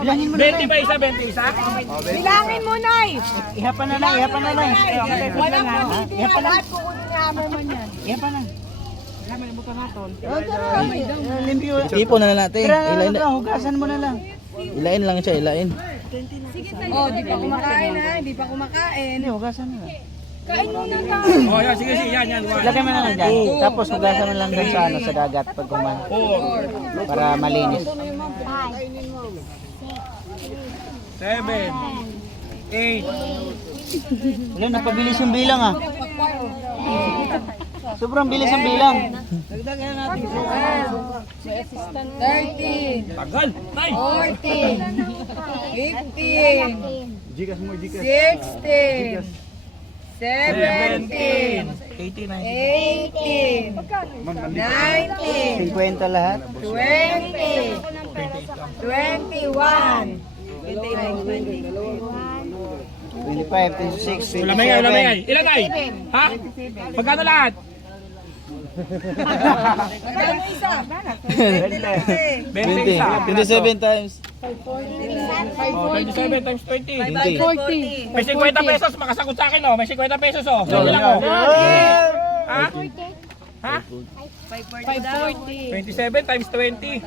Bilangin mo na lang. 20 ba isa? 20 isa? Bilangin mo, Nay! Ihapan na lang, ihapan na lang. Walang Ihapan na. Ihapan na. Limpyo. Tipo na lang natin. Ilain lang, hugasan mo na lang. Ilain lang siya, ilain. Oh, di pa kumakain ha, di pa kumakain. Hindi, hugasan na lang. Kain muna ka. Oh, yan, sige, sige, yan. Lagay mo na lang dyan. Tapos hugasan mo lang dun sa, ano, sa dagat pag kumain. Para malinis. 7, 8. Wala, napabilis yung bilang ah. Sobrang bilis ang bilang. 13, Tagal. Nay. 14, 15, Jikas mo, jikas. 16, 17. 17, 18, 18, 19, 50 lahat. 20, 21, 25, 26, 27. Ulamay. Ilan ay? Ha? Magkano lahat? Magkano isa? 20. 20 isa. 27 times. Oh, 27 times 20. 20. May 50 pesos, makasagot sa akin oh. May 50 pesos oh. Sige lang oh. Ha? Ha? 540. 27 times 20.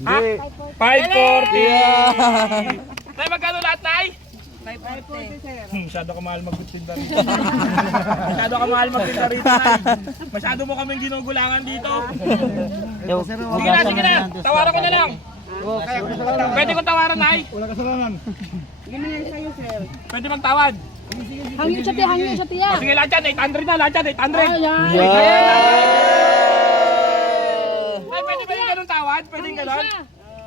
Ha? 540. Tay, magkano lahat, Tay? 540, sir. Masyado ka mahal magtinda rito. Masyado ka mahal magtinda rito, Tay. Masyado mo kaming ginugulangan dito. Sige na. Tawaran ko na lang. Pwede kong tawaran, Nay? Wala kasalanan. Pwede magtawad. Hangyo siya tiya. O, sige, lahat yan. 800 na, lahat yan. 800. Ay, pwede ba yung ganun tawad? Pwede yung ganun?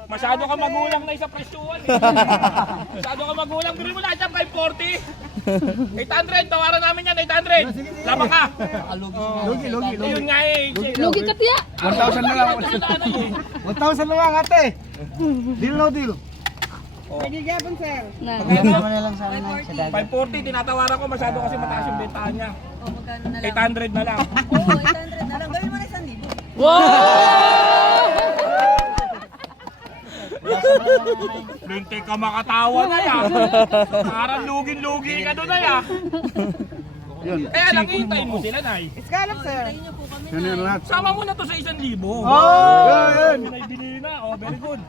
Masyado ka magulang na isa presyuhan eh. Masyado ka magulang. Bili mo lahat yan, 540. 800, tawaran namin yan, 800. Labang ka. Logi. Ayun nga eh. Lugi ka tiya. 1,000 na lang. 1,000 na lang ate. Deal no deal. Pwede gapon, sir. Lagay mo na lang sa, ano, sa dagat. 540, tinatawaran ko. Masyado kasi mataas yung bentahan niya. O, magkano na lang? 800 na lang. Oo, 800 na lang. Gawin mo na 1,000. Linti ka makatawa na ya. Parang lugin-lugi ka doon na ya. Kaya nakitayin mo sila, Nay. Scallop, sir. Yan yan lahat. Sama mo na to sa 1,000. Yan. Pinay na. Oh, very good.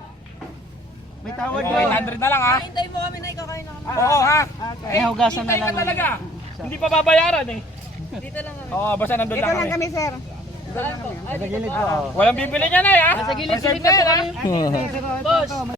May tawad Oh, ko. 800 na lang ha. Hintay mo kami na kakain na kami. Oo ha. Eh, hugasan na hintay lang. ka talaga. Hindi pa babayaran eh. Dito lang kami. Oo, basta nandun lang kami. kami, sir. Sa gilid ko. Walang bibili niya, Nay ha. Sa gilid-gilid Reserve na po ha. kami.